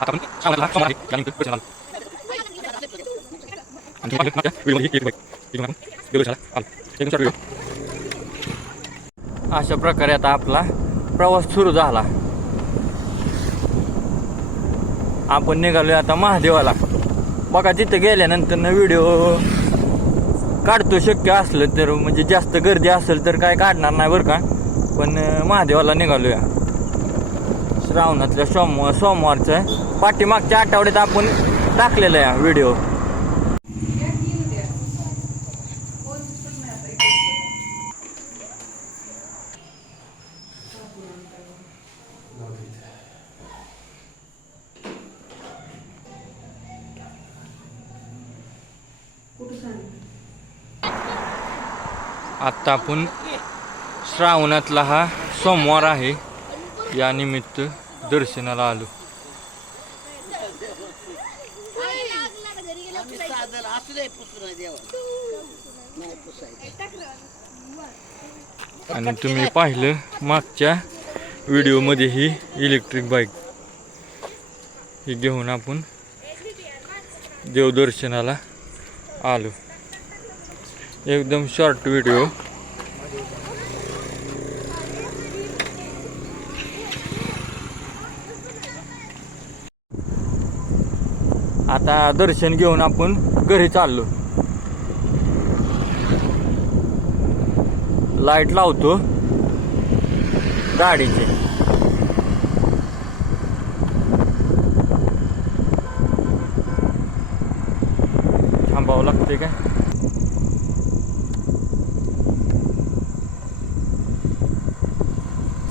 आता आपण श्रावणातला सोमवार आहे त्यानिमित्त दर्शनाला आणि मागच्या व्हिडिओमध्ये एक आपण देवदर्शनाला आलो एकदम शॉर्ट व्हिडिओ. अशा प्रकारे आता आपला प्रवास सुरू झाला. आपण निघालोय आता महादेवाला. बघा तिथे गेल्यानंतर व्हिडिओ काढतो शक्य असलं तर, म्हणजे जास्त गर्दी असेल तर काय काढणार नाही बरं का. पण महादेवाला निघालोया श्रावणातल्या सोमवारचं. पाठीमागच्या आठवड्यात आपण टाकलेला आहे व्हिडिओ. आत्ता आपण श्रावणातला हा सोमवार आहे या निमित्त दर्शनाला आलो. आणि तुम्ही पाहिलं मागच्या व्हिडिओमध्ये ही इलेक्ट्रिक बाईक ही घेऊन आपण देवदर्शनाला आलो. एकदम शॉर्ट व्हिडिओ. आता दर्शन घेऊन आपण घरी चाललो. लाईट लावतो गाडीची. थांबावं लागते काय.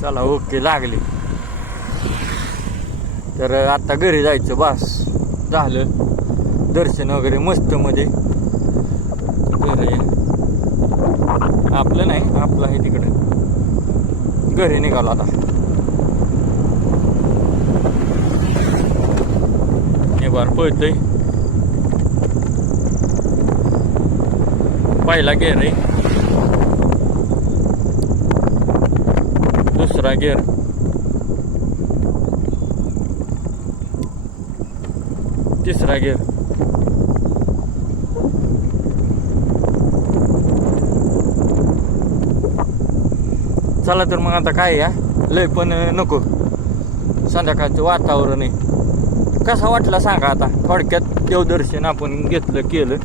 चला ओके लागली. तर आता घरी जायचं बस झालं. दर्शन वगैरे मस्त मध्ये. घरी आपलं नाही, आपलं आहे तिकडे. घरी निघालो आता. हे बार पळतय. पहिला गेअर आहे, दुसरा गेअर, तिसरा गेअर. चला तर मग आता काय या लय पण नको. संध्याकाळचं वातावरण आहे. कसा वाटला सांगा. आता थोडक्यात देवदर्शन आपण घेतलं केलं.